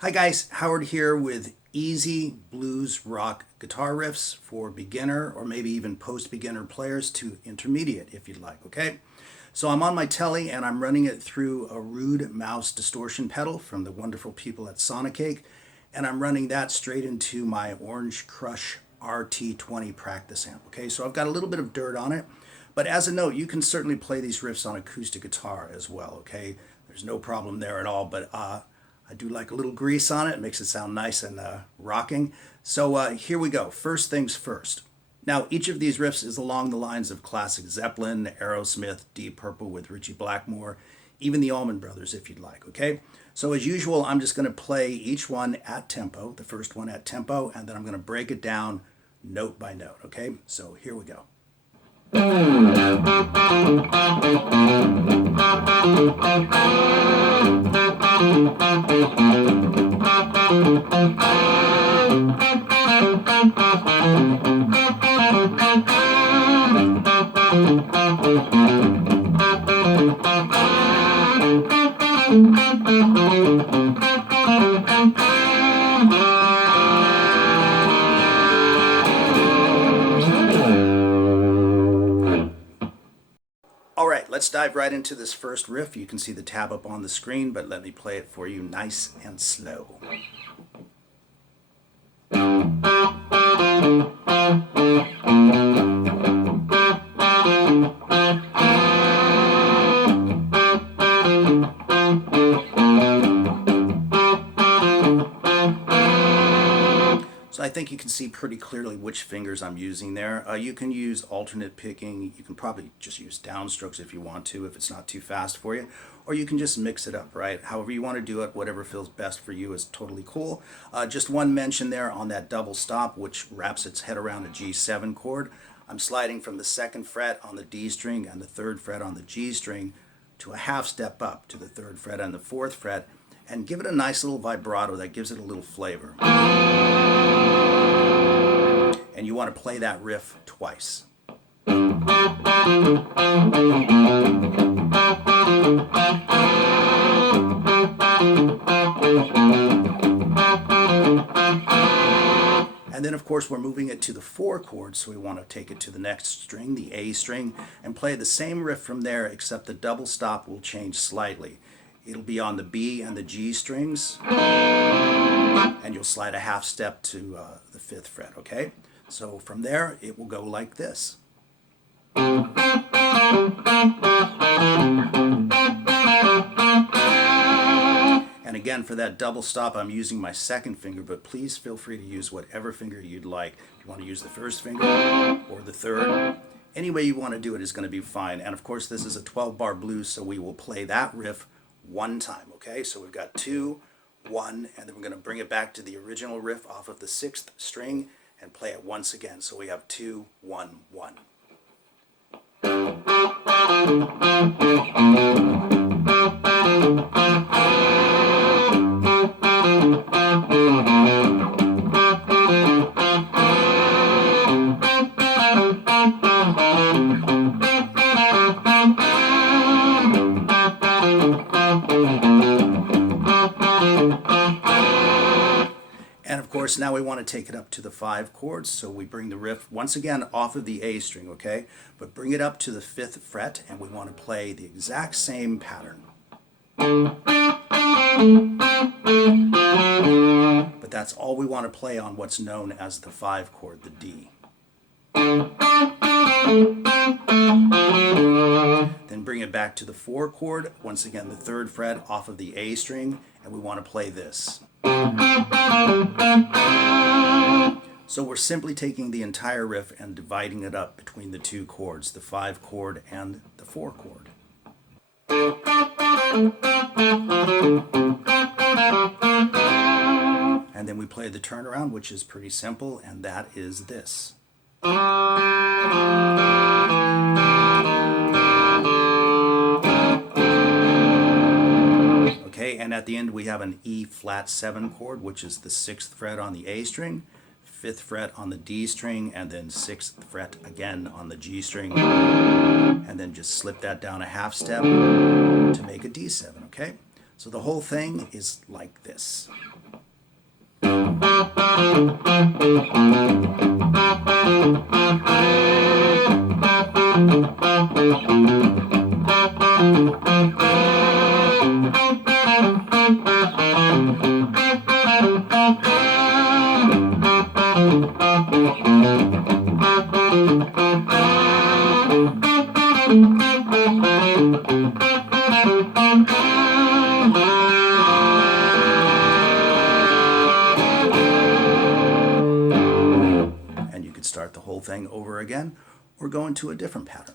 Hi guys, Howard here with easy blues rock guitar riffs for beginner or maybe even post-beginner players to intermediate if you'd like, okay? So I'm on my telly and I'm running it through a Rude Mouse distortion pedal from the wonderful people at Sonicake, and I'm running that straight into my Orange Crush RT20 practice amp, okay? So I've got a little bit of dirt on it, but as a note, you can certainly play these riffs on acoustic guitar as well, okay? There's no problem there at all, but I do like a little grease on it. It makes it sound nice and rocking. So here we go. First things first. Now, each of these riffs is along the lines of classic Zeppelin, Aerosmith, Deep Purple with Ritchie Blackmore, even the Allman Brothers if you'd like, okay? So as usual, I'm just going to play each one at tempo, the first one at tempo, and then I'm going to break it down note by note, okay? So here we go. All right, let's dive right into this first riff. You can see the tab up on the screen, but let me play it for you nice and slow. So I think you can see pretty clearly which fingers I'm using there. You can use alternate picking. You can probably just use downstrokes if you want to, if it's not too fast for you. Or you can just mix it up, right? However you want to do it, whatever feels best for you is totally cool. Just one mention there on that double stop, which wraps its head around a G7 chord. I'm sliding from the 2nd fret on the D string and the 3rd fret on the G string to a half step up to the 3rd fret and the 4th fret, and give it a nice little vibrato that gives it a little flavor. And you want to play that riff twice. And then of course we're moving it to the 4 chords, so we want to take it to the next string, the A string, and play the same riff from there, except the double stop will change slightly. It'll be on the B and the G strings, and you'll slide a half step to the 5th fret, okay? So from there, it will go like this. And again, for that double stop, I'm using my 2nd finger, but please feel free to use whatever finger you'd like. If you want to use the 1st finger or the 3rd, any way you want to do it is going to be fine. And of course, this is a 12-bar blues, so we will play that riff one time, okay? So we've got 2, 1, and then we're going to bring it back to the original riff off of the 6th string and play it once again. So we have 2, 1, 1. And of course, now we want to take it up to the 5 chords, so we bring the riff once again off of the A string, okay? But bring it up to the 5th fret, and we want to play the exact same pattern. But that's all we want to play on what's known as the 5 chord, the D. Then bring it back to the 4 chord, once again the 3rd fret off of the A string, and we want to play this. So we're simply taking the entire riff and dividing it up between the 2 chords, the 5 chord and the 4 chord. And then we play the turnaround, which is pretty simple, and that is this. Okay, and at the end we have an E flat 7 chord, which is the 6th fret on the A string, 5th fret on the D string, and then 6th fret again on the G string, and then just slip that down a half step to make a D7, okay? So the whole thing is like this. And you could start the whole thing over again or go into a different pattern.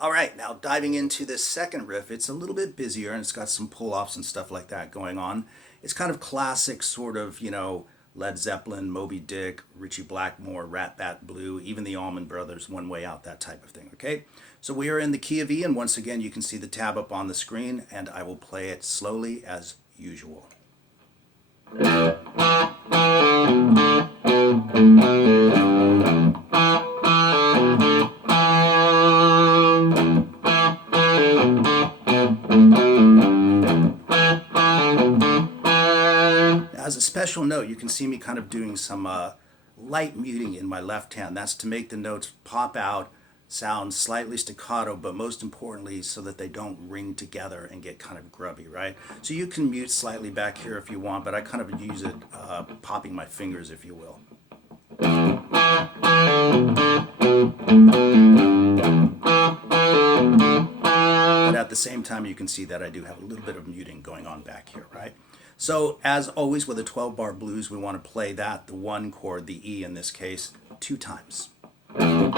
All right, now diving into this second riff, it's a little bit busier and it's got some pull-offs and stuff like that going on. It's kind of classic sort of, Led Zeppelin, Moby Dick, Ritchie Blackmore, Rat Bat Blue, even the Allman Brothers, One Way Out, that type of thing, okay? So we are in the key of E, and once again you can see the tab up on the screen, and I will play it slowly as usual. As a special note, you can see me kind of doing some light muting in my left hand. That's to make the notes pop out, sound slightly staccato, but most importantly so that they don't ring together and get kind of grubby, right? So you can mute slightly back here if you want, but I kind of use it popping my fingers, if you will. But at the same time, you can see that I do have a little bit of muting going on back here, right? So as always with a 12-bar blues, we want to play that, the one chord, the E in this case, 2 times. And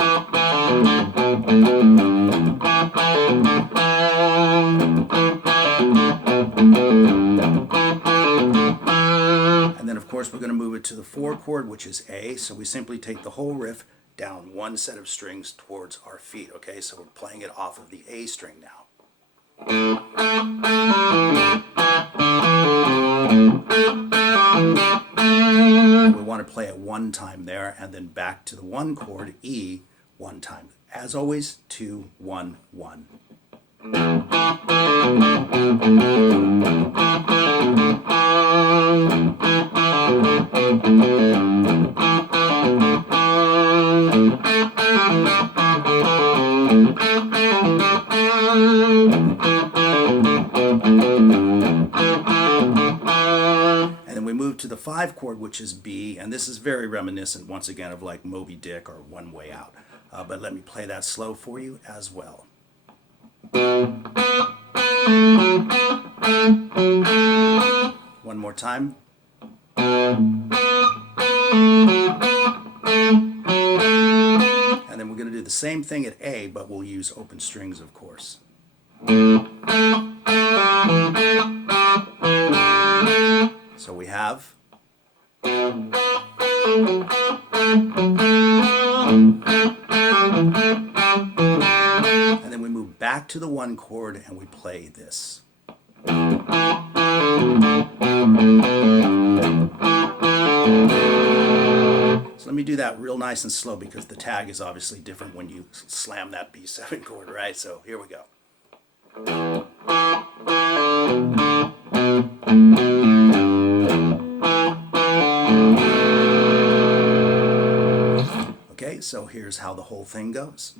then of course we're going to move it to the 4 chord, which is A, so we simply take the whole riff down 1 set of strings towards our feet, okay? So we're playing it off of the A string now. We want to play it 1 time there and then back to the 1 chord, E, 1 time. As always, 2, 1, 1. To the 5 chord, which is B, and this is very reminiscent once again of like Moby Dick or One Way Out, but let me play that slow for you as well. One more time. And then we're going to do the same thing at A, but we'll use open strings, of course. So we have. And then we move back to the 1 chord and we play this. So let me do that real nice and slow because the tag is obviously different when you slam that B7 chord, right? So here we go. Okay, so here's how the whole thing goes.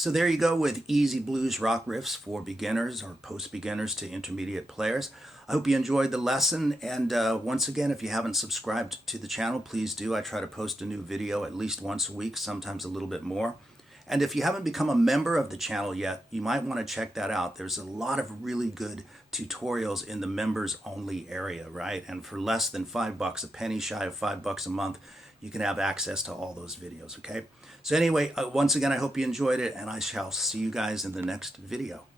So there you go with easy blues rock riffs for beginners or post-beginners to intermediate players. I hope you enjoyed the lesson, and once again, if you haven't subscribed to the channel, please do. I try to post a new video at least once a week, sometimes a little bit more. And if you haven't become a member of the channel yet, you might want to check that out. There's a lot of really good tutorials in the members only area, right? And for less than $5, a penny shy of $5 a month, you can have access to all those videos, okay? So anyway, once again, I hope you enjoyed it, and I shall see you guys in the next video.